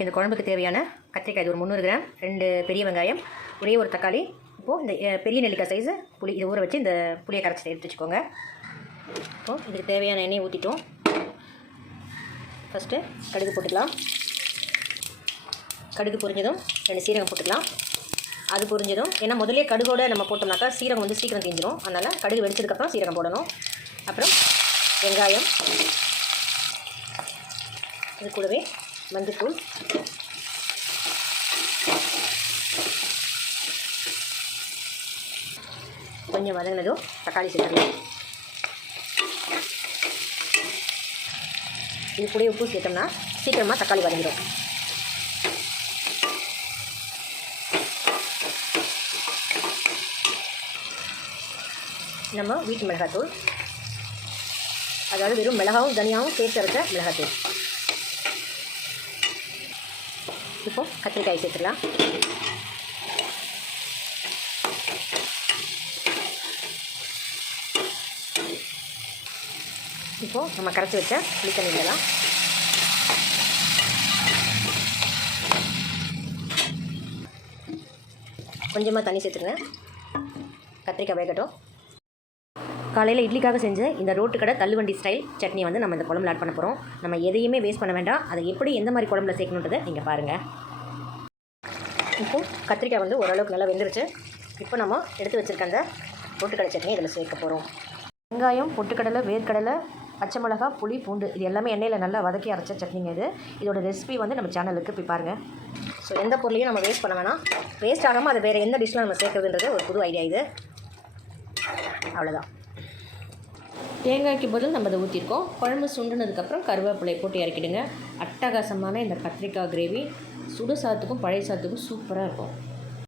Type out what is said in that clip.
இந்த குழம்புக்கு தேவையான கத்திரிக்காய் இது ஒரு முந்நூறு கிராம் ரெண்டு பெரிய வெங்காயம் ஒரே ஒரு தக்காளி. இப்போது இந்த பெரிய நெல்லிக்காய் சைஸு புளி இதை ஊற வச்சு இந்த புளியை கரைச்சி எடுத்து வச்சுக்கோங்க. இப்போது இதுக்கு தேவையான எண்ணெயை ஊற்றிட்டோம் ஃபஸ்ட்டு கடுகு போட்டுக்கலாம். கடுகு பொரிஞ்சதும் ரெண்டு சீரகம் போட்டுக்கலாம். அது பொரிஞ்சதும் ஏன்னா முதலே கடுகோடு நம்ம போட்டோம்னாக்கா சீரகம் வந்து சீக்கிரம் தீஞ்சிரும். அதனால் கடுகு வெடிச்சதுக்கப்புறம் சீரகம் போடணும். அப்புறம் வெங்காயம். இது கூடவே மஞ்சள்தூள் கொஞ்சம் வதங்கினதும் தக்காளி சேர்த்துக்கலாம். இது கூட உப்பு சேர்த்தோம்னா சீக்கிரமாக தக்காளி வதங்கிடும். நம்ம வீட்டு மிளகாத்தூள். அதாவது வெறும் மிளகாவும் தனியாகவும் சேர்த்து இருக்க மிளகாத்தூள். இப்போ கத்திரிக்காய் சேர்த்துக்கலாம் இப்போது நம்ம கரைச்சி வச்ச புளித்தண்ணியிலலாம் கொஞ்சமாக தண்ணி சேர்த்துருங்க. கத்திரிக்காய் வேகட்டும். காலையில் இட்லிக்காக செஞ்ச இந்த ரோட்டு கடை தள்ளுவண்டி ஸ்டைல் சட்னி வந்து நம்ம இந்த குழம்புல ஆட் பண்ண போகிறோம் நம்ம எதையுமே வேஸ்ட் பண்ண வேண்டாம். அதை எப்படி எந்த மாதிரி குழம்புல சேர்க்கணுன்றதை நீங்கள் பாருங்கள் இப்போ கத்திரிக்காய் வந்து ஓரளவுக்கு நல்லா வெந்துருச்சு. இப்போ நம்ம எடுத்து வச்சுருக்க அந்த பொட்டுக்கடை சட்னி இதில் சேர்க்க போகிறோம் வெங்காயம் பொட்டுக்கடலை வேர்க்கடலை பச்சை மிளகா புளி பூண்டு இது எல்லாமே எண்ணெயில் நல்லா வதக்கி அரைச்ச சட்னிங்க இது. இதோட ரெசிபி வந்து நம்ம சேனலுக்கு போய் பாருங்கள் ஸோ எந்த பொருளையும் நம்ம வேஸ்ட் பண்ண வேணாம். வேஸ்ட் ஆகாமல் அது வேறு எந்த டிஷ்ஷில் நம்ம சேர்க்குறதுன்றது ஒரு புது ஐடியா இது. அவ்வளோதான் தேங்காய்க்கு பதில் நம்ம அதை ஊற்றிருக்கோம் குழம்பு சுண்டுனதுக்கப்புறம் கருவேப்பிலை போட்டு இறக்கிடுங்க. அட்டகாசமான இந்த கத்திரிக்காய் கிரேவி சுடு சாத்துக்கும் பழைய சாத்துக்கும் சூப்பராக இருக்கும்.